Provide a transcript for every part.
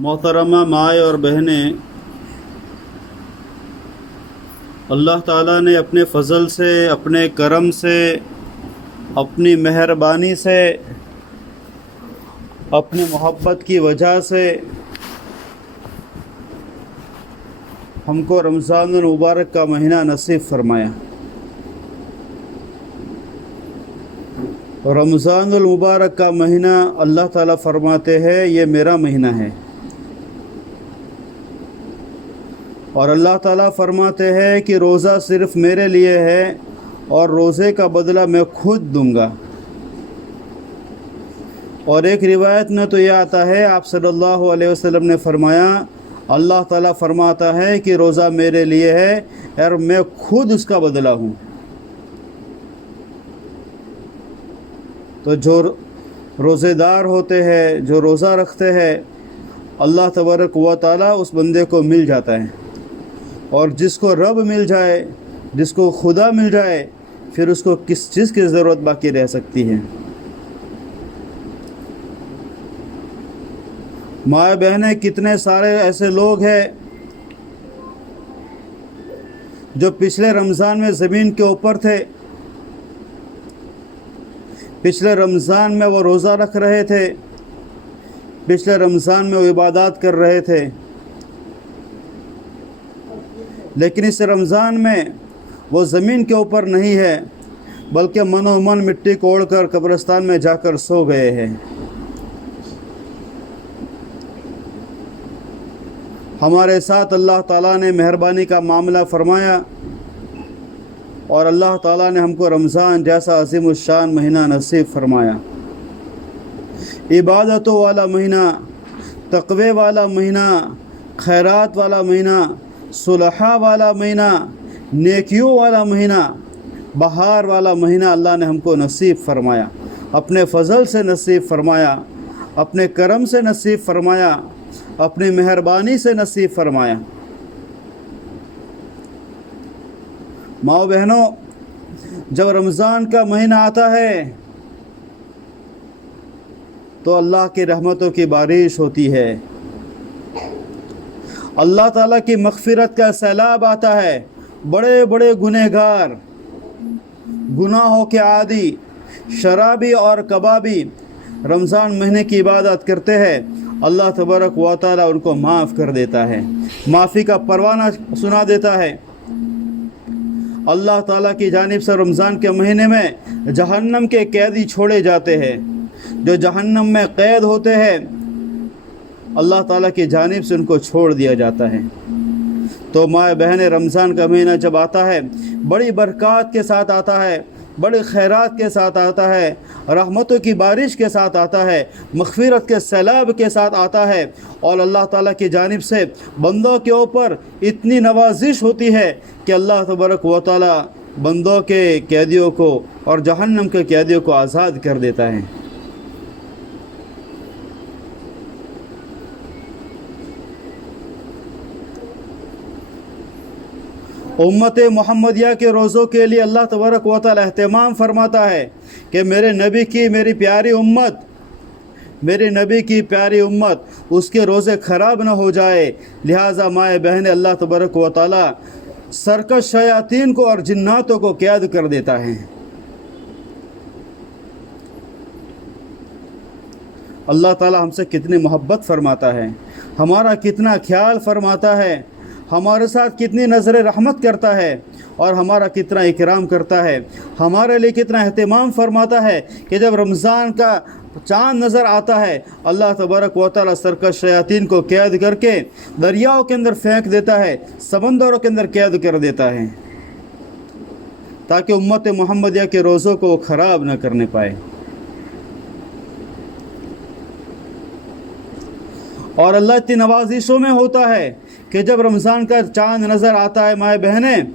मोहतरमा माए और बहनें, अल्लाह ताला ने अपने फ़ज़ल से, अपने करम से, अपनी मेहरबानी से, अपनी मोहब्बत की वजह से हमको रमज़ानुल मुबारक का महीना नसीब फरमाया। रमज़ानुल मुबारक का महीना अल्लाह ताला फरमाते हैं ये मेरा महीना है, और अल्लाह ताला फरमाते हैं कि रोज़ा सिर्फ़ मेरे लिए है और रोज़े का बदला मैं खुद दूंगा। और एक रिवायत में तो यह आता है, आप सल्लल्लाहु अलैहि वसल्लम ने फरमाया, अल्लाह ताला फरमाता है कि रोज़ा मेरे लिए है और मैं खुद उसका बदला हूँ। तो जो रोज़ेदार होते हैं, जो रोज़ा रखते हैं, अल्लाह तबारक व तआला उस बंदे को मिल जाता है, और जिसको रब मिल जाए, जिसको खुदा मिल जाए, फिर उसको किस चीज़ की ज़रूरत बाकी रह सकती है। माँ बहनें, कितने सारे ऐसे लोग हैं जो पिछले रमज़ान में ज़मीन के ऊपर थे, पिछले रमज़ान में वो रोज़ा रख रहे थे, पिछले रमज़ान में वो इबादत कर रहे थे, लेकिन इस रमज़ान में वो ज़मीन के ऊपर नहीं है, बल्कि मनोमन मिट्टी कोड़कर कब्रिस्तान में जाकर सो गए हैं। हमारे साथ अल्लाह ताला ने मेहरबानी का मामला फरमाया, और अल्लाह ताला ने हमको रमज़ान जैसा अज़ीमुश्शान महीना नसीब फरमाया। इबादतों वाला महीना, तक़वे वाला महीना, खैरात वाला महीना, सुलहा वाला महीना, नेकियों वाला महीना, बहार वाला महीना अल्लाह ने हमको नसीब फरमाया। अपने फ़ज़ल से नसीब फरमाया, अपने करम से नसीब फरमाया, अपनी मेहरबानी से नसीब फरमाया। माँ बहनों, जब रमज़ान का महीना आता है तो अल्लाह की रहमतों की बारिश होती है, अल्लाह ताला की मग़फ़िरत का सैलाब आता है। बड़े बड़े गुनहगार, गुनाहों के आदी, शराबी और कबाबी रमज़ान महीने की इबादत करते हैं, अल्लाह तबारक व तआला उनको माफ़ कर देता है, माफ़ी का परवाना सुना देता है। अल्लाह ताला की जानिब से रमज़ान के महीने में जहन्नम के कैदी छोड़े जाते हैं, जो जहन्नम में कैद होते हैं, अल्लाह ताला की जानिब से उनको छोड़ दिया जाता है। तो माँ बहनें, रमज़ान का महीना जब आता है, बड़ी बरक़ात के साथ आता है, बड़े खैरात के साथ आता है, रहमतों की बारिश के साथ आता है, मग़फ़िरत के सैलाब के साथ आता है, और अल्लाह ताला की जानिब से बंदों के ऊपर इतनी नवाजिश होती है कि अल्लाह तबारक व तआला बंदों के कैदियों को और जहन्नम के कैदियों को आज़ाद कर देता है। उम्मत मोहम्मदिया के रोज़ों के लिए अल्लाह तबारक व तआला एहतमाम फरमाता है कि मेरे नबी की मेरी प्यारी उम्मत, मेरे नबी की प्यारी उम्मत, उसके रोज़े ख़राब ना हो जाए। लिहाजा माए बहन, अल्लाह तबारक व तआला सरकश शयातीन को और जिन्नातों को कैद कर देता है। अल्लाह ताला हमसे कितनी मोहब्बत फरमाता है, हमारा कितना ख्याल फरमाता है, हमारे साथ कितनी नज़र रहमत करता है, और हमारा कितना इकराम करता है, हमारे लिए कितना एहतमाम फरमाता है कि जब रमज़ान का चाँद नज़र आता है, अल्लाह तबारक व तआला सरकश शयातीन को कैद करके दरियाओं के अंदर फेंक देता है, समंदरों के अंदर कैद कर देता है, ताकि उम्मत मोहम्मदिया के रोज़ों को ख़राब न करने पाए। और अल्लाह इतनी नवाजिशों में होता है कि जब रमज़ान का चाँद नज़र आता है माए बहनें,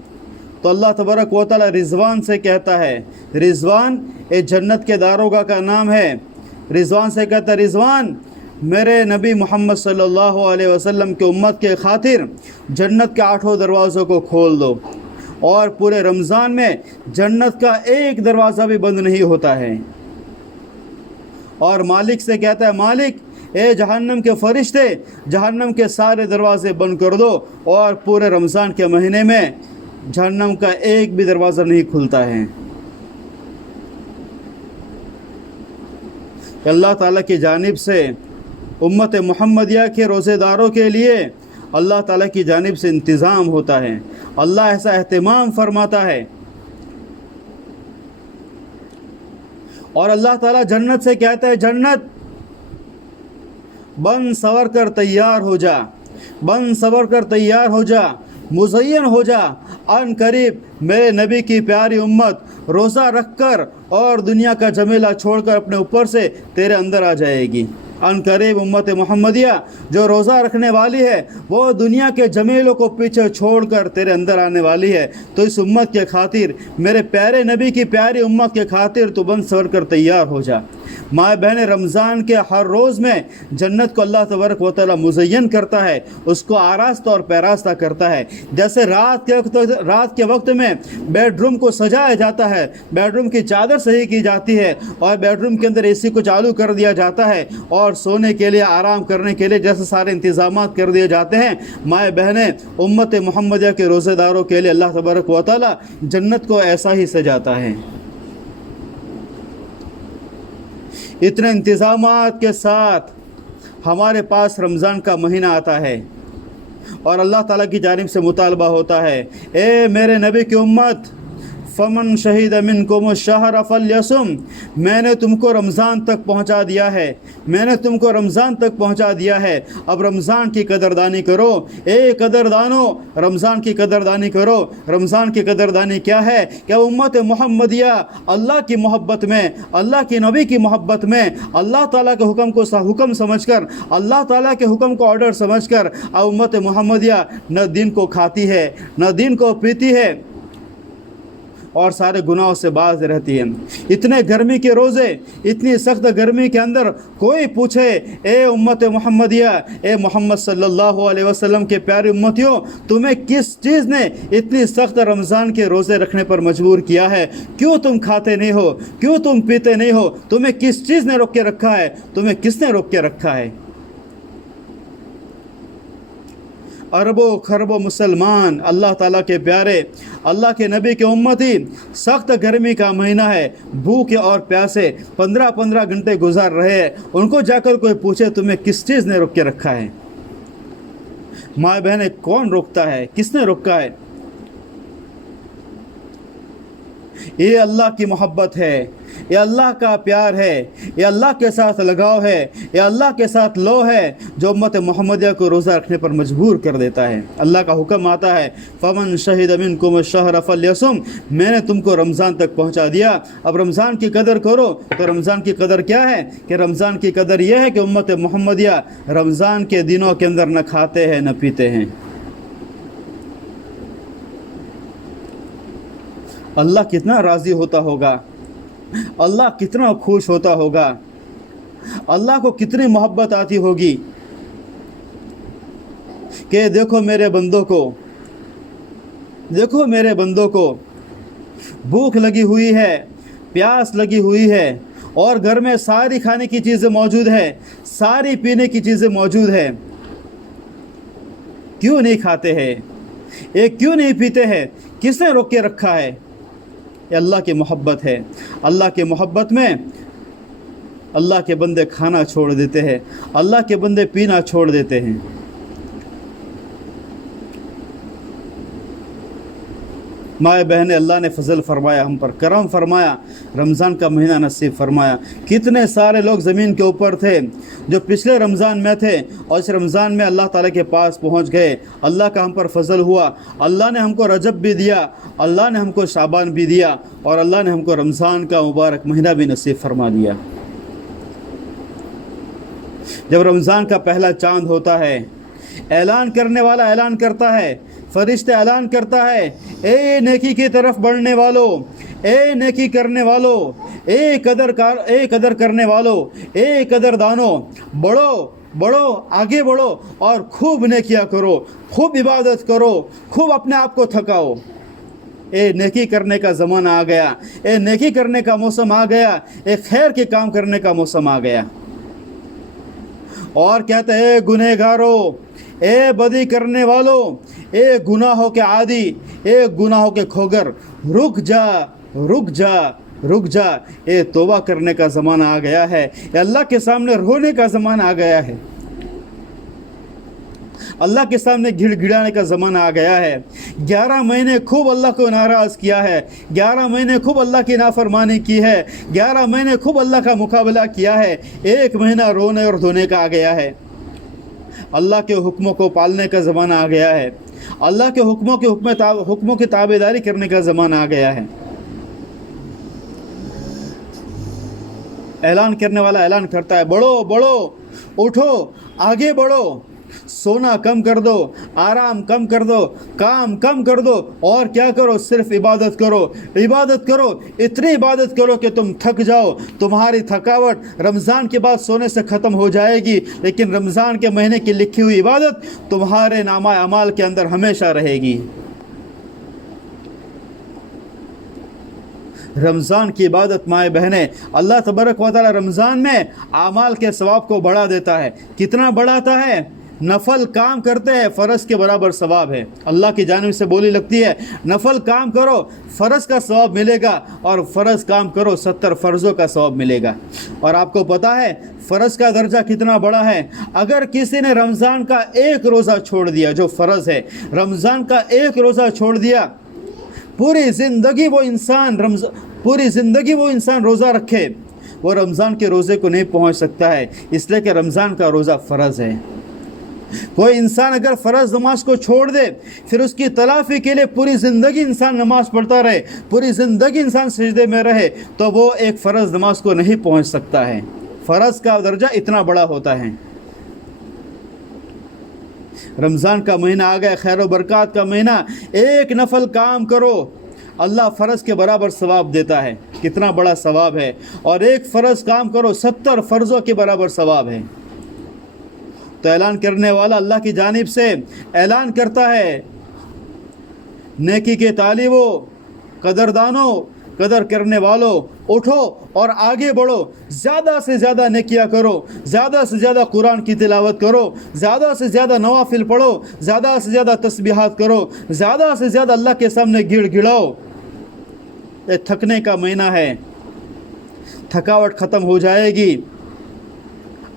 तो अल्लाह तबारक व तआला रिज़वान से कहता है, रिज़वान ये जन्नत के दारोगा का नाम है, रिज़वान से कहता है, रिज़वान मेरे नबी मोहम्मद सल्लल्लाहु अलैहि वसल्लम के उम्मत के खातिर जन्नत के 8 दरवाज़ों को खोल दो, और पूरे रमज़ान में जन्नत का एक दरवाज़ा भी बंद नहीं होता है। और मालिक से कहता है, मालिक اے جہنم کے فرشتے جہنم کے سارے دروازے بند کر دو، اور پورے رمضان کے مہینے میں جہنم کا ایک بھی دروازہ نہیں کھلتا ہے۔ اللہ تعالیٰ کی جانب سے امت محمدیہ کے روزے داروں کے لیے اللہ تعالیٰ کی جانب سے انتظام ہوتا ہے، اللہ ایسا اہتمام فرماتا ہے، اور اللہ تعالیٰ جنت سے کہتا ہے جنت بن سور کر تیار ہو جا، بن سور کر تیار ہو جا، مزین ہو جا، ان قریب میرے نبی کی پیاری امت روزہ رکھ کر اور دنیا کا جمیلہ چھوڑ کر اپنے اوپر سے تیرے اندر آ جائے گی۔ ان قریب امت محمدیہ جو روزہ رکھنے والی ہے وہ دنیا کے جمیلوں کو پیچھے چھوڑ کر تیرے اندر آنے والی ہے، تو اس امت کے خاطر، میرے پیارے نبی کی پیاری امت کے خاطر تو بن سور کر تیار ہو جا۔ ماں بہن، رمضان کے ہر روز میں جنت کو اللہ تبارک و تعالیٰ مزین کرتا ہے، اس کو آراستہ اور پیراستہ کرتا ہے۔ جیسے رات کے وقت میں بیڈ روم کو سجایا جاتا ہے، بیڈ روم کی چادر صحیح کی جاتی ہے اور بیڈ روم کے اندر اے سی کو چالو کر دیا جاتا ہے اور سونے کے لیے، آرام کرنے کے لیے جیسے سارے انتظامات کر دیے جاتے ہیں، مائیں بہنیں امت محمدیہ کے روزے داروں کے لیے اللہ تبارک و تعالیٰ جنت کو ایسا ہی سجاتا ہے۔ اتنے انتظامات کے ساتھ ہمارے پاس رمضان کا مہینہ آتا ہے اور اللہ تعالیٰ کی جانب سے مطالبہ ہوتا ہے، اے میرے نبی کی امت، فمن شہید منکم الشہر فلیصم، میں نے تم کو رمضان تک پہنچا دیا ہے، میں نے تم کو رمضان تک پہنچا دیا ہے، اب رمضان کی قدردانی کرو۔ اے قدردانو، رمضان کی قدردانی کرو۔ رمضان کی قدردانی کیا ہے؟ کہ امت محمدیہ اللہ کی محبت میں، اللہ کی نبی کی محبت میں، اللہ تعالیٰ کے حکم کو حکم سمجھ کر، اللہ تعالیٰ کے حکم کو آرڈر سمجھ کر امت محمدیہ نہ دین کو کھاتی ہے، نہ دین کو پیتی ہے اور سارے گناہوں سے باز رہتی ہے۔ اتنے گرمی کے روزے، اتنی سخت گرمی کے اندر کوئی پوچھے، اے امت محمدیہ، اے محمد صلی اللہ علیہ وسلم کے پیارے امتیوں، تمہیں کس چیز نے اتنی سخت رمضان کے روزے رکھنے پر مجبور کیا ہے؟ کیوں تم کھاتے نہیں ہو؟ کیوں تم پیتے نہیں ہو؟ تمہیں کس چیز نے روک کے رکھا ہے؟ تمہیں کس نے روک کے رکھا ہے؟ اربوں خربوں مسلمان، اللہ تعالیٰ کے پیارے، اللہ کے نبی کے امتی، سخت گرمی کا مہینہ ہے، بھوکے اور پیاسے 15 گھنٹے گزار رہے ہیں، ان کو جا کر کوئی پوچھے تمہیں کس چیز نے روک کے رکھا ہے؟ ماں بہنیں، کون روکتا ہے؟ کس نے روکا ہے؟ یہ اللہ کی محبت ہے، یہ اللہ کا پیار ہے، یہ اللہ کے ساتھ لگاؤ ہے، یہ اللہ کے ساتھ لو ہے جو امت محمدیہ کو روزہ رکھنے پر مجبور کر دیتا ہے۔ اللہ کا حکم آتا ہے، فمن شہد منکم الشہر فلیصم، میں نے تم کو رمضان تک پہنچا دیا، اب رمضان کی قدر کرو۔ تو رمضان کی قدر کیا ہے؟ کہ رمضان کی قدر یہ ہے کہ امت محمدیہ رمضان کے دنوں کے اندر نہ کھاتے ہیں نہ پیتے ہیں۔ اللہ کتنا راضی ہوتا ہوگا، اللہ کتنا خوش ہوتا ہوگا، اللہ کو کتنی محبت آتی ہوگی کہ دیکھو میرے بندوں کو، دیکھو میرے بندوں کو، بھوک لگی ہوئی ہے، پیاس لگی ہوئی ہے اور گھر میں ساری کھانے کی چیزیں موجود ہے، ساری پینے کی چیزیں موجود ہے، کیوں نہیں کھاتے ہیں؟ یہ کیوں نہیں پیتے ہیں؟ کس نے روک کے رکھا ہے؟ یہ اللہ کی محبت ہے۔ اللہ کی محبت میں اللہ کے بندے کھانا چھوڑ دیتے ہیں، اللہ کے بندے پینا چھوڑ دیتے ہیں۔ مائیں بہنیں، اللہ نے فضل فرمایا، ہم پر کرم فرمایا، رمضان کا مہینہ نصیب فرمایا۔ کتنے سارے لوگ زمین کے اوپر تھے جو پچھلے رمضان میں تھے اور اس رمضان میں اللہ تعالیٰ کے پاس پہنچ گئے۔ اللہ کا ہم پر فضل ہوا، اللہ نے ہم کو رجب بھی دیا، اللہ نے ہم کو شعبان بھی دیا اور اللہ نے ہم کو رمضان کا مبارک مہینہ بھی نصیب فرما دیا۔ جب رمضان کا پہلا چاند ہوتا ہے، اعلان کرنے والا اعلان کرتا ہے، فرشتے اعلان کرتا ہے، اے نیکی کی طرف بڑھنے والو، اے نیکی کرنے والو، اے قدر کرنے والو، اے قدر دانو، بڑھو، آگے بڑھو اور خوب نیکیاں کرو، خوب عبادت کرو، خوب اپنے آپ کو تھکاؤ۔ اے نیکی کرنے کا زمانہ آ گیا، اے نیکی کرنے کا موسم آ گیا، اے خیر کے کام کرنے کا موسم آ گیا۔ اور کہتا ہے اے گنہگارو، اے بدی کرنے والو، اے گناہوں کے عادی، اے گناہوں کے کھوگر، رک جا رک جا رک جا، اے توبہ کرنے کا زمانہ آ گیا ہے، اے اللہ کے سامنے رونے کا زمانہ آ گیا ہے، اللہ کے سامنے گھڑ گھڑانے کا زمانہ آ گیا ہے۔ 11 مہینے خوب اللہ کو ناراض کیا ہے، 11 مہینے خوب اللہ کی نافرمانی کی ہے، 11 مہینے خوب اللہ کا مقابلہ کیا ہے، 1 مہینہ رونے اور دھونے کا آ گیا ہے۔ اللہ کے حکموں کو پالنے کا زمانہ آ گیا ہے، اللہ کے حکموں کی تابعداری کرنے کا زمانہ آ گیا ہے۔ اعلان کرنے والا اعلان کرتا ہے، بڑھو بڑھو، اٹھو، آگے بڑھو، سونا کم کر دو، آرام کم کر دو، کام کم کر دو، اور کیا کرو؟ صرف عبادت کرو، عبادت کرو، اتنی عبادت کرو کہ تم تھک جاؤ۔ تمہاری تھکاوٹ رمضان کے بعد سونے سے ختم ہو جائے گی، لیکن رمضان کے مہینے کی لکھی ہوئی عبادت تمہارے نامہ اعمال کے اندر ہمیشہ رہے گی۔ رمضان کی عبادت مائیں بہنیں، اللہ تبارک و تعالی رمضان میں اعمال کے ثواب کو بڑھا دیتا ہے۔ کتنا بڑھاتا ہے؟ نفل کام کرتے ہیں فرض کے برابر ثواب ہے۔ اللہ کی جانب سے بولی لگتی ہے، نفل کام کرو فرض کا ثواب ملے گا، اور فرض کام کرو 70 فرضوں کا ثواب ملے گا۔ اور آپ کو پتہ ہے فرض کا درجہ کتنا بڑا ہے؟ اگر کسی نے رمضان کا 1 روزہ چھوڑ دیا جو فرض ہے، رمضان کا 1 روزہ چھوڑ دیا، پوری زندگی وہ انسان روزہ رکھے، وہ رمضان کے روزے کو نہیں پہنچ سکتا ہے، اس لیے کہ رمضان کا روزہ فرض ہے۔ کوئی انسان اگر فرض نماز کو چھوڑ دے، پھر اس کی تلافی کے لیے پوری زندگی انسان نماز پڑھتا رہے، پوری زندگی انسان سجدے میں رہے، تو وہ ایک فرض نماز کو نہیں پہنچ سکتا ہے۔ فرض کا درجہ اتنا بڑا ہوتا ہے۔ رمضان کا مہینہ آ گیا، خیر و برکات کا مہینہ، 1 نفل کام کرو، اللہ فرض کے برابر ثواب دیتا ہے۔ کتنا بڑا ثواب ہے! اور 1 فرض کام کرو، 70 فرضوں کے برابر ثواب ہے۔ تو اعلان کرنے والا اللہ کی جانب سے اعلان کرتا ہے، نیکی کے طالبوں، قدردانوں، قدر کرنے والوں، اٹھو اور آگے بڑھو، زیادہ سے زیادہ نیکیاں کرو، زیادہ سے زیادہ قرآن کی تلاوت کرو، زیادہ سے زیادہ نوافل پڑھو، زیادہ سے زیادہ تسبیحات کرو، زیادہ سے زیادہ اللہ کے سامنے گڑ گڑاؤ۔ یہ تھکنے کا مہینہ ہے، تھکاوٹ ختم ہو جائے گی،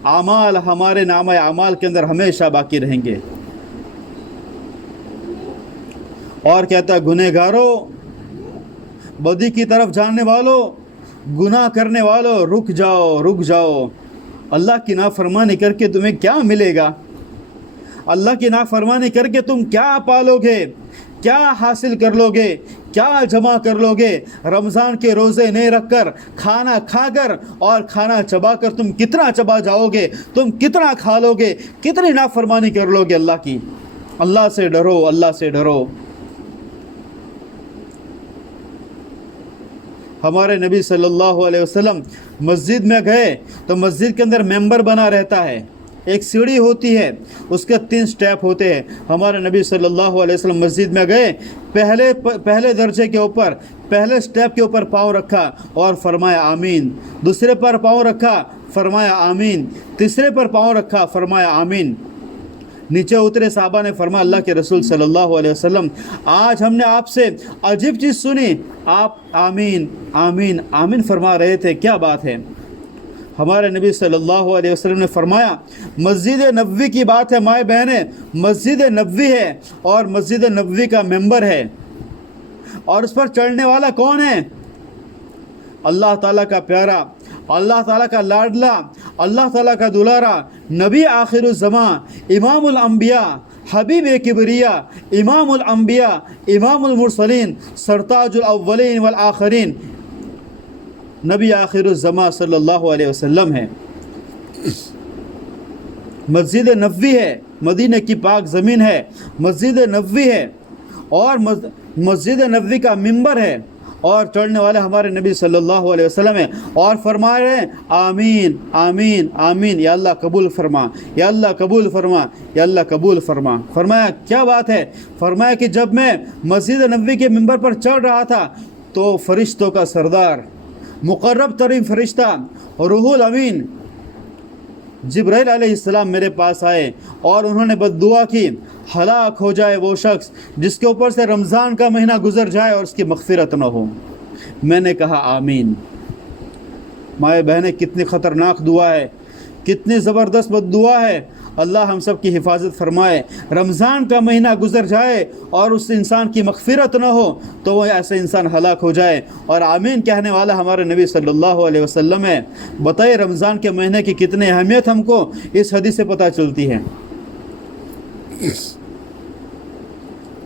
اعمال ہمارے نامہ اعمال کے اندر ہمیشہ باقی رہیں گے۔ اور کہتا ہے، گنہگارو، بدی کی طرف جاننے والوں، گناہ کرنے والوں، رک جاؤ رک جاؤ۔ اللہ کی نافرمانی کر کے تمہیں کیا ملے گا؟ اللہ کی نافرمانی کر کے تم کیا پالو گے؟ کیا حاصل کر لو گے؟ کیا جمع کر لو گے؟ رمضان کے روزے نہیں رکھ کر، کھانا کھا کر اور کھانا چبا کر تم کتنا چبا جاؤ گے؟ تم کتنا کھا لو گے؟ کتنی نافرمانی کر لو گے اللہ کی؟ اللہ سے ڈرو، اللہ سے ڈرو۔ ہمارے نبی صلی اللہ علیہ وسلم مسجد میں گئے تو مسجد کے اندر ممبر بنا رہتا ہے، ایک سیڑھی ہوتی ہے، اس کے 3 سٹیپ ہوتے ہیں۔ ہمارے نبی صلی اللہ علیہ وسلم مسجد میں گئے، پہلے درجے کے اوپر، پہلے سٹیپ کے اوپر پاؤں رکھا اور فرمایا آمین، دوسرے پر پاؤں رکھا، فرمایا آمین، تیسرے پر پاؤں رکھا، فرمایا آمین۔ نیچے اترے صحابہ نے فرمایا، اللہ کے رسول صلی اللہ علیہ وسلم، آج ہم نے آپ سے عجیب چیز سنی، آپ آمین آمین آمین فرما رہے تھے، کیا بات ہے؟ ہمارے نبی صلی اللہ علیہ وسلم نے فرمایا، مسجد نبوی کی بات ہے مائیں بہنیں، مسجد نبوی ہے اور مسجد نبوی کا ممبر ہے، اور اس پر چڑھنے والا کون ہے؟ اللہ تعالیٰ کا پیارا، اللہ تعالیٰ کا لاڈلا، اللہ تعالیٰ کا دلارا، نبی آخر الزماں، امام الانبیاء، حبیب کبریا، امام الانبیاء، امام المرسلین، سرتاج الاولین والآخرین، نبی آخر الزماں صلی اللہ علیہ وسلم ہے۔ مسجد نبوی ہے، مدینہ کی پاک زمین ہے، مسجد نبوی ہے، اور مسجد نبوی کا ممبر ہے، اور چڑھنے والے ہمارے نبی صلی اللہ علیہ وسلم ہیں، اور فرما رہے ہیں آمین آمین آمین، یا اللہ قبول فرما، یا اللہ قبول فرما، یا اللہ قبول فرما۔ فرمایا کیا بات ہے؟ فرمایا کہ جب میں مسجد نبوی کے ممبر پر چڑھ رہا تھا تو فرشتوں کا سردار، مقرب ترین فرشتہ روح الامین जिब्राइल अलैहिस्सलाम मेरे पास आए और उन्होंने बद्दुआ की, हलाक हो जाए वो शख्स जिसके ऊपर से रमज़ान का महीना गुजर जाए और उसकी मग़फ़िरत न हो। मैंने कहा आमीन। माए बहनें, कितनी ख़तरनाक दुआ है, कितनी ज़बरदस्त बद्दुआ है। अल्लाह हम सब की हिफाजत फरमाए। रमज़ान का महीना गुजर जाए और उस इंसान की मग़फ़िरत न हो तो वो ऐसे इंसान हलाक हो जाए। और आमीन कहने वाला हमारे नबी सल्लल्लाहु अलैहि वसल्लम है। बताइए रमज़ान के महीने की कितनी अहमियत हमको इस हदीस से पता चलती है।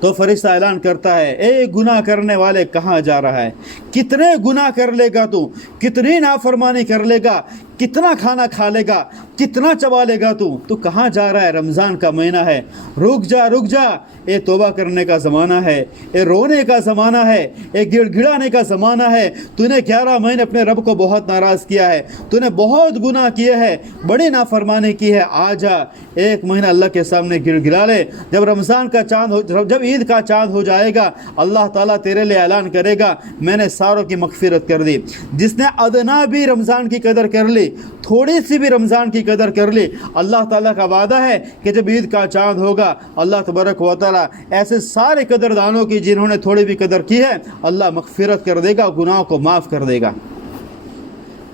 तो फरिश्ता ऐलान करता है, ए गुनाह करने वाले कहाँ जा रहा है? कितने गुनाह कर लेगा तू, कितनी नाफरमानी कर लेगा, कितना खाना खा लेगा, कितना चबा लेगा तू कहाँ जा रहा है? रमज़ान का महीना है, रुक जा रुक जा। ये तौबा करने का ज़माना है, ये रोने का ज़माना है, ये गिड़गिड़ाने का ज़माना है। तूने 11 महीने अपने रब को बहुत नाराज़ किया है, तूने बहुत गुनाह किए हैं, बड़ी नाफरमानी की है। आ जा, एक महीना अल्लाह के सामने गिड़गिड़ा ले। जब रमज़ान का चाँद हो, जब ईद का चाँद हो जाएगा, अल्लाह ताला तेरे लिए ऐलान करेगा, मैंने सारों की मग़फ़िरत कर दी। जिसने अदना भी रमज़ान की कदर कर ली, थोड़ी सी भी रमज़ान की कदर कर ली, अल्लाह ताला का वादा है कि जब ईद का चाँद होगा, अल्लाह तबारक व तआला ऐसे सारे कदरदानों की जिन्होंने थोड़ी भी कदर की है, अल्लाह मग़फ़िरत कर देगा, गुनाहों को माफ़ कर देगा।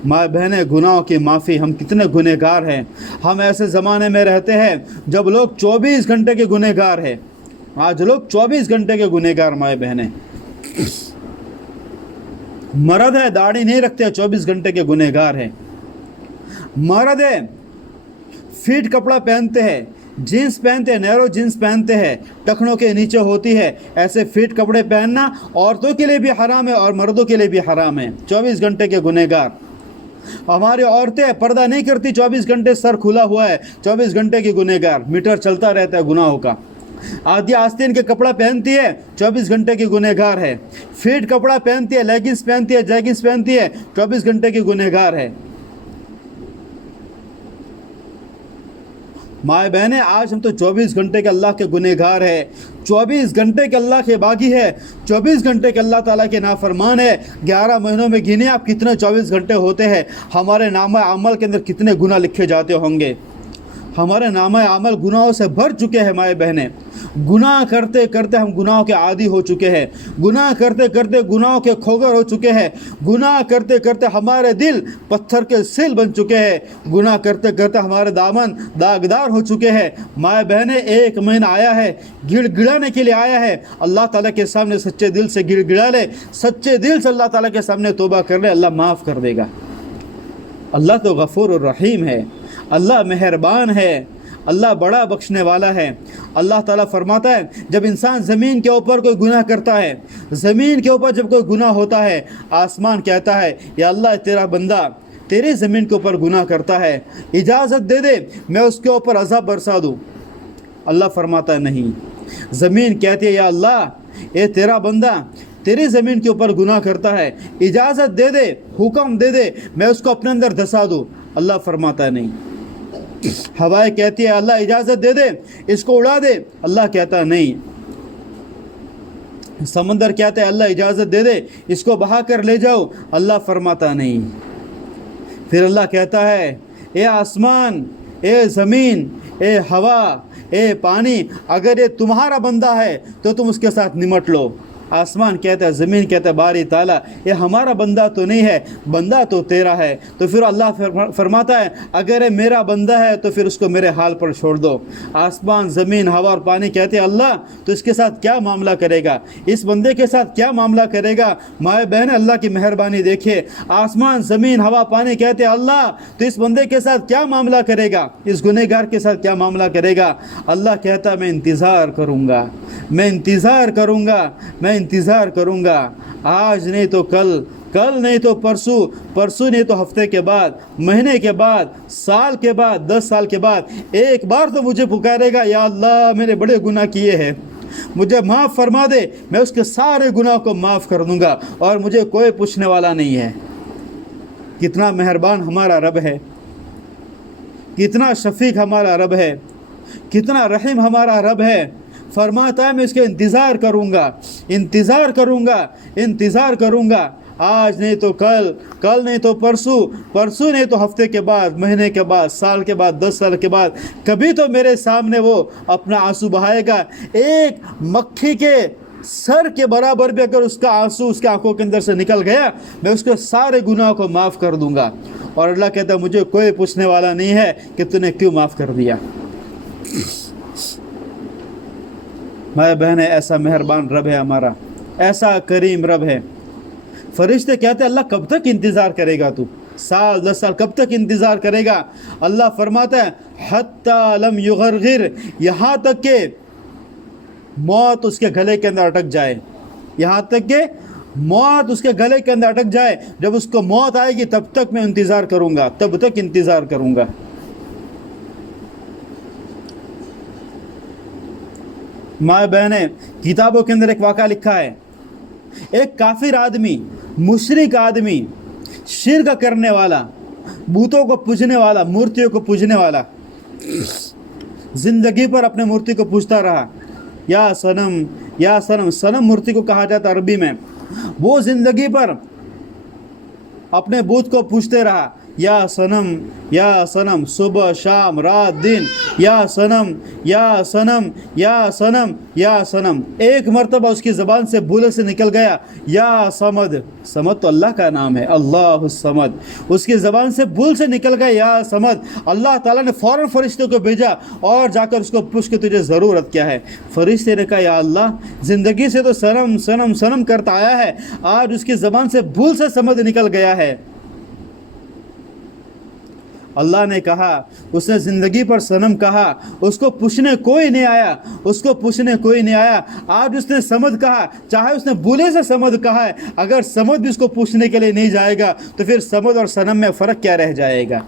माँ बहनें, गुनाहों की माफ़ी, हम कितने गुनहगार हैं। हम ऐसे ज़माने में रहते हैं जब लोग 24 घंटे के गुनहगार हैं। आज लोग 24 घंटे के गुनहगार माँ बहनें। मर्द है, दाढ़ी नहीं रखते, 24 घंटे के गुनहगार हैं। मर्द है, फिट कपड़ा पहनते हैं, जीन्स पहनते हैं, नैरो जीन्स पहनते हैं, टखनों के नीचे होती है। ऐसे फिट कपड़े पहनना औरतों के लिए भी हराम है और मर्दों के लिए भी हराम है। 24 घंटे के गुनहगार। हमारी औरतें पर्दा नहीं करती, 24 घंटे सर खुला हुआ है, 24 घंटे की गुनहगार। मीटर चलता रहता है गुनाहों का। आधी आस्तीन के कपड़ा पहनती है, 24 घंटे की गुनहगार है। फिट कपड़ा पहनती है, लेगिंग्स पहनती है, जैगिंग्स पहनती है, 24 घंटे की गुनहगार है। माए बहनें, आज हम तो 24 घंटे के अल्लाह के गुनहगार है, 24 घंटे के अल्लाह के बागी है, 24 घंटे के अल्लाह ताला के नाफरमान है। 11 महीनों में गिने आप कितने 24 घंटे होते हैं। हमारे नामा अमल के अंदर कितने गुनाह लिखे जाते होंगे। हमारे नामा अमल गुनाहों से भर चुके हैं। माए बहनें, गुनाह करते करते हम गुनाहों के आदी हो चुके हैं। गुनाह करते करते गुनाहों के खोगर हो चुके हैं। गुनाह करते करते हमारे दिल पत्थर के सिल बन चुके हैं। गुनाह करते करते हमारे दामन दागदार हो चुके हैं। माए बहनें, एक महीना आया है, गिड़गिड़ाने के लिए आया है। अल्लाह ताला के सामने सच्चे दिल से गिड़गिड़ा ले, सच्चे दिल से अल्लाह ताला के सामने तौबा कर ले, अल्लाह माफ़ कर देगा। अल्लाह तो गफ़ूर और रहीम है, अल्लाह मेहरबान है, अल्लाह बड़ा बख्शने वाला है। अल्लाह ताला फरमाता है, जब इंसान ज़मीन के ऊपर कोई गुनाह करता है, ज़मीन के ऊपर जब कोई गुनाह होता है, आसमान कहता है, या अल्लाह तेरा बंदा तेरी ज़मीन के ऊपर गुनाह करता है, इजाज़त दे दे मैं उसके ऊपर अज़ाब बरसा दूँ। अल्लाह फरमाता है नहीं। ज़मीन कहती है, या अल्लाह ये तेरा बंदा तेरी ज़मीन के ऊपर गुनाह करता है, इजाज़त दे दे, हुक्म दे दे मैं उसको अपने अंदर धंसा दूँ। अल्लाह फरमाता है नहीं। हवाएं कहती है, अल्लाह इजाज़त दे दे इसको उड़ा दे। अल्लाह कहता है नहीं। समंदर कहता है, अल्लाह इजाज़त दे दे इसको बहा कर ले जाओ। अल्लाह फरमाता नहीं। फिर अल्लाह कहता है, ए आसमान, ए ज़मीन, ए हवा, ए पानी, अगर ये तुम्हारा बंदा है तो तुम उसके साथ निमट लो। आसमान कहता है, ज़मीन कहता है, बारी ताला ये हमारा बंदा तो नहीं है, बंदा तो तेरा है। तो फिर अल्लाह फरमाता है, अगर ये मेरा बंदा है तो फिर उसको मेरे हाल पर छोड़ दो। आसमान, ज़मीन, हवा और पानी कहते हैं, अल्लाह तो इसके साथ क्या मामला करेगा, इस बंदे के साथ क्या मामला करेगा। माए बहन, अल्लाह की मेहरबानी देखिए। आसमान, ज़मीन, हवा, पानी कहते हैं, अल्लाह तो इस बंदे के साथ क्या मामला करेगा, इस गुनहगार के साथ क्या मामला करेगा। अल्लाह कहता है, मैं इंतज़ार करूँगा, मैं इंतज़ार करूँगा, मैं इंतज़ार करूँगा। आज नहीं तो कल, कल नहीं तो परसों, परसों नहीं तो हफ्ते के बाद, महीने के बाद, साल के बाद, 10 साल के बाद, एक बार तो मुझे पुकारेगा, या अल्लाह मैंने बड़े गुनाह किए हैं, मुझे माफ़ फरमा दे, मैं उसके सारे गुनाह को माफ़ कर दूँगा और मुझे कोई पूछने वाला नहीं है। कितना मेहरबान हमारा रब है, कितना शफीक हमारा रब है, कितना रहीम हमारा रब है। फरमाता है, मैं इसके इंतज़ार करूँगा, इंतज़ार करूँगा, इंतज़ार करूँगा। آج نہیں تو کل، کل نہیں تو پرسوں، پرسوں نہیں تو ہفتے کے بعد، مہینے کے بعد، سال کے بعد، 10 سال کے بعد کبھی تو میرے سامنے وہ اپنا آنسو بہائے گا۔ ایک مکھی کے سر کے برابر بھی اگر اس کا آنسو اس کے آنکھوں کے اندر سے نکل گیا، میں اس کے سارے گناہ کو معاف کر دوں گا۔ اور اللہ کہتا ہے مجھے کوئی پوچھنے والا نہیں ہے کہ تو نے کیوں معاف کر دیا۔ میرے بہن، ایسا مہربان رب ہے ہمارا، ایسا کریم رب ہے۔ فرشتے کہتے ہیں اللہ کب تک انتظار کرے گا تو؟ سال 10 سال کب تک انتظار کرے گا؟ اللہ فرماتا ہے حتی لم یغرغر، یہاں تک کہ موت اس کے گلے کے اندر اٹک جائے، یہاں تک کہ موت اس کے گلے کے اندر اٹک جائے۔ جب اس کو موت آئے گی تب تک میں انتظار کروں گا، تب تک انتظار کروں گا۔ ماں بہنیں، کتابوں کے اندر ایک واقعہ لکھا ہے، ایک کافر آدمی، مشرک آدمی، شرک کرنے والا، بتوں کو پوجنے والا، مورتیوں کو پوجنے والا، زندگی پر اپنے مورتی کو پوجتا رہا۔ یا صنم، یا صنم، صنم مورتی کو کہا جاتا عربی میں۔ وہ زندگی پر اپنے بت کو پوجتے رہا، یا صنم، یا صنم، صبح شام رات دن، یا صنم، یا صنم، یا صنم، یا صنم۔ ایک مرتبہ اس کی زبان سے بھولے سے نکل گیا یا صمد، صمد تو اللہ کا نام ہے، اللہ الصمد۔ اس کی زبان سے بھول سے نکل گیا یا صمد۔ اللہ تعالیٰ نے فوراً فرشتوں کو بھیجا اور جا کر اس کو پوچھ کے تجھے ضرورت کیا ہے؟ فرشتے نے کہا یا اللہ زندگی سے تو صنم صنم صنم کرتا آیا ہے، آج اس کی زبان سے بھول سے صمد نکل گیا ہے۔ اللہ نے کہا، اس نے زندگی پر صنم کہا، اس کو پوچھنے کوئی نہیں آیا، اس کو پوچھنے کوئی نہیں آیا۔ آج اس نے صمد کہا، چاہے اس نے بولے سے صمد کہا ہے، اگر صمد بھی اس کو پوچھنے کے لیے نہیں جائے گا تو پھر صمد اور صنم میں فرق کیا رہ جائے گا؟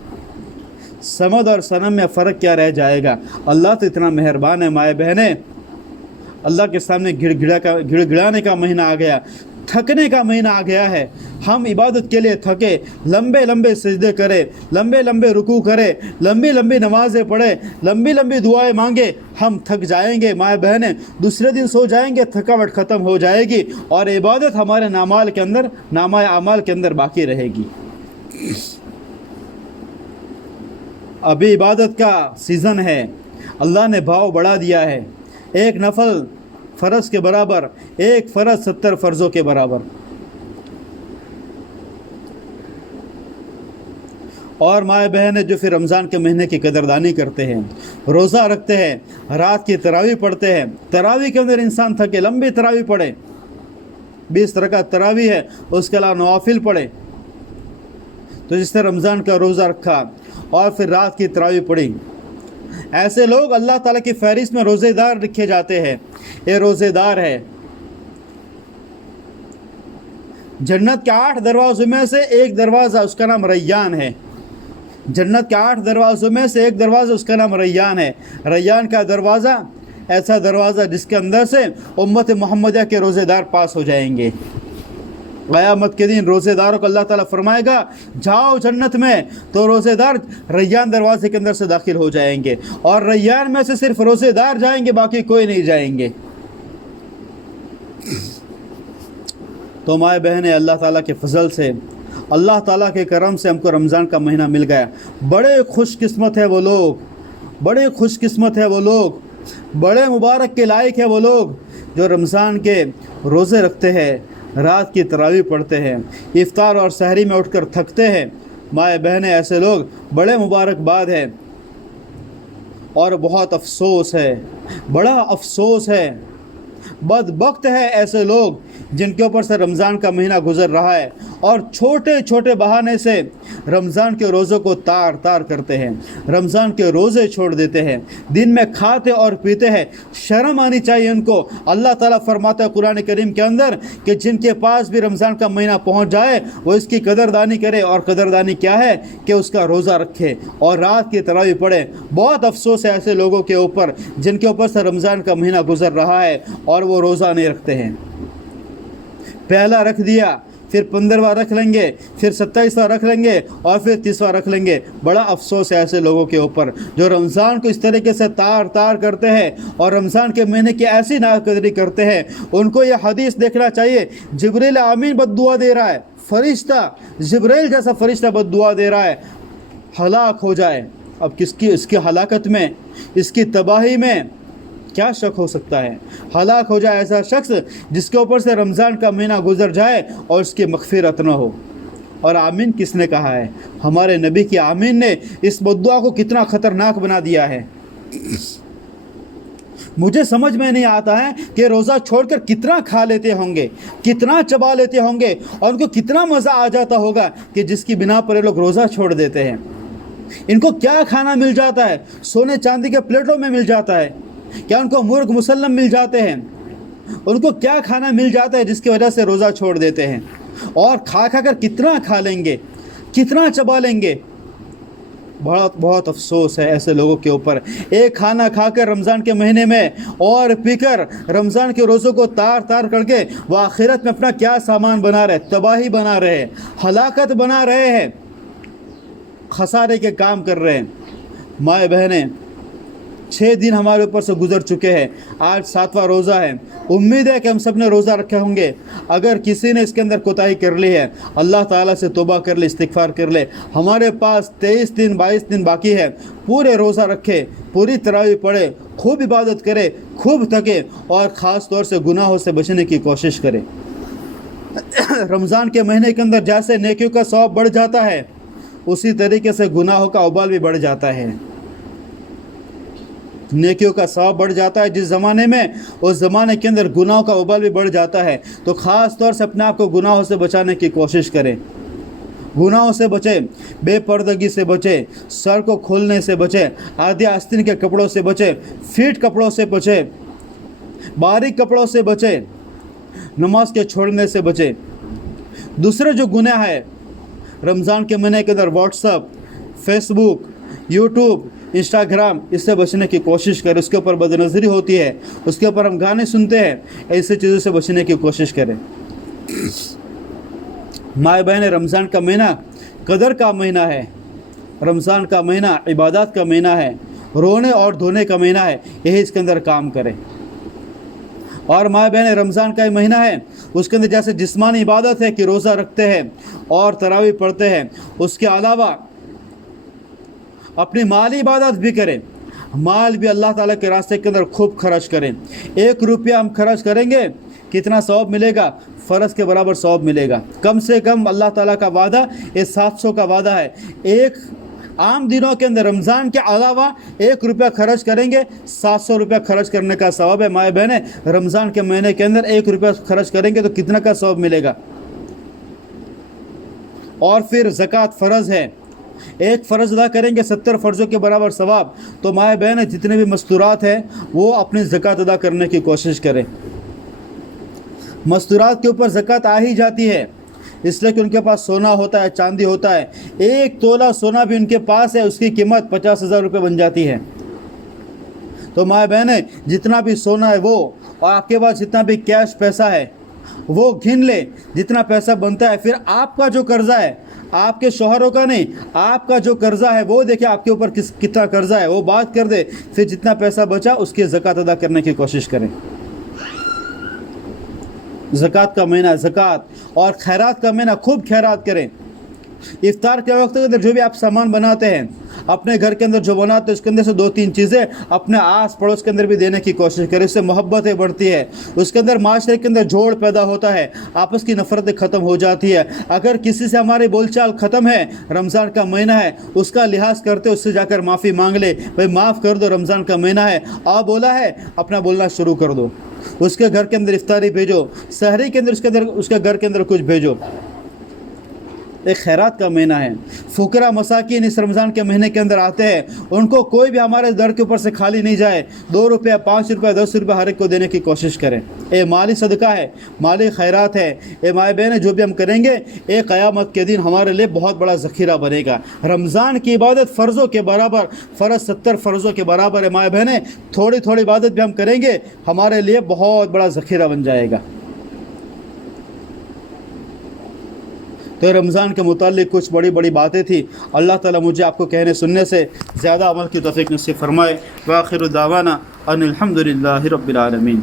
صمد اور صنم میں فرق کیا رہ جائے گا؟ اللہ تو اتنا مہربان ہے مائیں بہنیں۔ اللہ کے سامنے گڑ گڑانے کا مہینہ آ گیا، تھکنے کا مہینہ آ گیا ہے۔ ہم عبادت کے لیے تھکے، لمبے لمبے سجدے کرے، لمبے لمبے رکوع کرے، لمبی لمبی نمازیں پڑھے، لمبی لمبی دعائیں مانگے، ہم تھک جائیں گے مائیں بہنیں، دوسرے دن سو جائیں گے، تھکاوٹ ختم ہو جائے گی اور عبادت ہمارے نامہ اعمال کے اندر باقی رہے گی۔ ابھی عبادت کا سیزن ہے، اللہ نے بھاؤ بڑھا دیا ہے، ایک نفل فرض کے برابر، ایک فرض 70 فرضوں کے برابر۔ اور مائیں بہنیں جو پھر رمضان کے مہینے کی قدردانی کرتے ہیں، روزہ رکھتے ہیں، رات کی تراویح پڑھتے ہیں، تراویح کے اندر انسان تھکے، لمبی تراویح پڑھے، 20 رکعت تراویح ہے، اس کے علاوہ نوافل پڑھے، تو جس نے رمضان کا روزہ رکھا اور پھر رات کی تراویح پڑھی، ایسے لوگ اللہ تعالیٰ کی فہرست میں روزے دار لکھے جاتے ہیں۔ یہ روزے دار ہے، جنت کے 8 دروازوں میں سے ایک دروازہ اس کا نام ریان ہے۔ جنت کے 8 دروازوں میں سے ایک دروازہ اس کا نام ریان ہے۔ ریان کا دروازہ ایسا دروازہ جس کے اندر سے امت محمدیہ کے روزے دار پاس ہو جائیں گے۔ قیامت کے دن روزے داروں کو اللہ تعالیٰ فرمائے گا جاؤ جنت میں، تو روزے دار ریان دروازے کے اندر سے داخل ہو جائیں گے، اور ریان میں سے صرف روزے دار جائیں گے، باقی کوئی نہیں جائیں گے۔ تو مائیں بہنیں، اللہ تعالیٰ کے فضل سے، اللہ تعالیٰ کے کرم سے ہم کو رمضان کا مہینہ مل گیا۔ بڑے خوش قسمت ہے وہ لوگ، بڑے خوش قسمت ہے وہ لوگ، بڑے مبارک کے لائق ہے وہ لوگ جو رمضان کے روزے رکھتے ہیں، رات کی تراویح پڑھتے ہیں، افطار اور سحری میں اٹھ کر تھکتے ہیں۔ مائیں بہنیں، ایسے لوگ بڑے مبارکباد ہے، اور بہت افسوس ہے، بڑا افسوس ہے، بدبخت ہے ایسے لوگ جن کے اوپر سے رمضان کا مہینہ گزر رہا ہے اور چھوٹے چھوٹے بہانے سے رمضان کے روزوں کو تار تار کرتے ہیں، رمضان کے روزے چھوڑ دیتے ہیں، دن میں کھاتے اور پیتے ہیں۔ شرم آنی چاہیے ان کو۔ اللہ تعالیٰ فرماتا ہے قرآن کریم کے اندر کہ جن کے پاس بھی رمضان کا مہینہ پہنچ جائے وہ اس کی قدردانی کرے، اور قدردانی کیا ہے کہ اس کا روزہ رکھے اور رات کی تراویح پڑھے۔ بہت افسوس ہے ایسے لوگوں کے اوپر جن کے اوپر سے رمضان کا مہینہ گزر رہا ہے اور وہ روزہ نہیں رکھتے ہیں۔ پہلا رکھ دیا، फिर 15वां रख लेंगे, फिर 27वां रख लेंगे और फिर 30वां रख लेंगे। बड़ा अफसोस है ऐसे लोगों के ऊपर जो रमज़ान को इस तरीके से तार तार करते हैं और रमज़ान के महीने की ऐसी नाकदरी करते हैं। उनको ये हदीस देखना चाहिए, जिब्रील आमीन बद्दुआ दे रहा है, फरिश्ता जिब्रील जैसा फरिश्ता बद्दुआ दे रहा है, हलाक हो जाए। अब किसकी इसकी हलाकत में, इसकी तबाही में क्या शक हो सकता है? हलाक हो जाए ऐसा शख्स जिसके ऊपर से रमज़ान का महीना गुजर जाए और उसकी मग़फ़िरत न हो। और आमीन किसने कहा है? हमारे नबी की आमीन ने इस बद्दुआ को कितना ख़तरनाक बना दिया है। मुझे समझ में नहीं आता है कि रोज़ा छोड़कर कितना खा लेते होंगे, कितना चबा लेते होंगे और उनको कितना मज़ा आ जाता होगा कि जिसकी बिना पर ये लोग रोज़ा छोड़ देते हैं। इनको क्या खाना मिल जाता है? सोने चांदी के प्लेटों में मिल जाता है क्या? उनको मुर्ग मुसल्लम मिल जाते हैं? उनको क्या खाना मिल जाता है जिसकी वजह से रोज़ा छोड़ देते हैं? और खा खा कर कितना खा लेंगे, कितना चबा लेंगे। बहुत बहुत अफसोस है ऐसे लोगों के ऊपर। एक खाना खाकर रमज़ान के महीने में और पीकर रमज़ान के रोज़ों को तार तार करके वो आखिरत में अपना क्या सामान बना रहे, तबाही बना रहे हैं, हलाकत बना रहे हैं, खसारे के काम कर रहे हैं। माए बहनें, 6 दिन हमारे ऊपर से गुजर चुके हैं, आज 7वां रोज़ा है। उम्मीद है कि हम सब ने रोज़ा रखे होंगे। अगर किसी ने इसके अंदर कोताही कर ली है, अल्लाह ताला से तौबा कर ले, इस्तिग़फ़ार कर ले। हमारे पास 23 दिन 22 दिन बाकी है। पूरे रोज़ा रखे, पूरी तरावी पढ़े, खूब इबादत करे, खूब थके और ख़ास तौर से गुनाहों से बचने की कोशिश करें। रमज़ान के महीने के अंदर जैसे नेकियों का सवाब बढ़ जाता है, उसी तरीके से गुनाहों का उबाल भी बढ़ जाता है। नेकियों का सवाब बढ़ जाता है जिस ज़माने में, उस ज़माने के अंदर गुनाहों का उबाल भी बढ़ जाता है। तो ख़ास तौर से अपने आप को गुनाहों से बचाने की कोशिश करें। गुनाहों से बचें, बेपर्दगी से बचें, सर को खोलने से बचें, आधी आस्तीन के कपड़ों से बचें, फीट कपड़ों से बचें, बारीक कपड़ों से बचें, नमाज के छोड़ने से बचें। दूसरे जो गुनाह है रमज़ान के महीने के अंदर, व्हाट्सअप, फेसबुक, यूट्यूब, इंस्टाग्राम, इससे बचने की कोशिश करें। उसके ऊपर बदनज़री होती है, उसके ऊपर हम गाने सुनते हैं, ऐसी चीज़ों से बचने की कोशिश करें। माए बहन, रमज़ान का महीना कदर का महीना है। रमज़ान का महीना इबादत का महीना है, रोने और धोने का महीना है। यही इसके अंदर काम करें। और माए बहन, रमज़ान का महीना है, उसके अंदर जैसे जिस्मानी इबादत है कि रोज़ा रखते हैं और तरावी पढ़ते हैं, उसके अलावा अपनी माली इबादत भी करें। माल भी अल्लाह ताला के रास्ते के अंदर खूब खर्च करें। 1 रुपया हम खर्च करेंगे, कितना सवाब मिलेगा? फ़र्ज के बराबर सवाब मिलेगा। कम से कम अल्लाह ताला का वादा ये 700 का वादा है। एक आम दिनों के अंदर रमज़ान के अलावा 1 रुपया खर्च करेंगे, 700 रुपया खर्च करने का सवाब है। माए बहनें, रमज़ान के महीने के अंदर 1 रुपया खर्च करेंगे तो कितना का सवाब मिलेगा? और फिर ज़कात फ़र्ज़ है, एक फ़र्ज़ अदा करेंगे 70 फ़र्ज़ों के बराबर सवाब। तो माए बहन, जितने भी मस्तूरात हैं वो अपनी ज़कात अदा करने की कोशिश करें। मस्तूरात के ऊपर ज़कात आ ही जाती है, इसलिए कि उनके पास सोना होता है, चांदी होता है। 1 तोला सोना भी उनके पास है, उसकी कीमत 50,000 रुपये बन जाती है। तो माए बहनें, जितना भी सोना है वो, और आपके पास जितना भी कैश पैसा है वो गिन ले, जितना पैसा बनता है। फिर आपका जो कर्ज़ा है, आपके शोहरों का नहीं, आपका जो कर्ज़ा है वो देखिए आपके ऊपर कितना कर्ज़ा है, वो बात कर दे। फिर जितना पैसा बचा उसकी ज़कात अदा करने की कोशिश करें। ज़कात का महीना, ज़कात और खैरात का महीना, खूब खैरात करें। इफ्तार के वक्त के अंदर जो भी आप सामान बनाते हैं, अपने घर के अंदर जो बनाते हैं, उसके अंदर से 2-3 चीज़ें अपने आस पड़ोस के अंदर भी देने की कोशिश करें। इससे मोहब्बतें बढ़ती है, उसके अंदर माशरे के अंदर जोड़ पैदा होता है, आपस की नफ़रतें ख़त्म हो जाती है। अगर किसी से हमारी बोलचाल ख़त्म है, रमज़ान का महीना है, उसका लिहाज करते, उससे जाकर माफ़ी मांग ले, भाई माफ़ कर दो, रमज़ान का महीना है, आ बोला है, अपना बोलना शुरू कर दो। उसके घर के अंदर इफ्तारी भेजो, सहरी के अंदर उसके घर के अंदर कुछ भेजो। एक खैरात का महीना है। फुकरा मसाकिन इस रमज़ान के महीने के अंदर आते हैं, उनको कोई भी हमारे दर के ऊपर से खाली नहीं जाए। 2 रुपया, 5 रुपया, 10 रुपया हर एक को देने की कोशिश करें। ये माली सदका है, माली खैरात है। ये माए बहन, जो भी हम करेंगे, एक क़यामत के दिन हमारे लिए बहुत बड़ा ज़ख़ीरा बनेगा। रमज़ान की इबादत फ़र्ज़ों के बराबर, फ़र्ज़ 70 फ़र्ज़ों के बराबर है। माए बहनें, थोड़ी थोड़ी इबादत भी हम करेंगे, हमारे लिए बहुत बड़ा ज़ख़ीरा बन जाएगा। تو رمضان کے متعلق کچھ بڑی بڑی باتیں تھیں. اللہ تعالیٰ مجھے آپ کو کہنے سننے سے زیادہ عمل کی توفیق نصیب فرمائے. وآخر دعوانا ان الحمد للہ رب العالمین.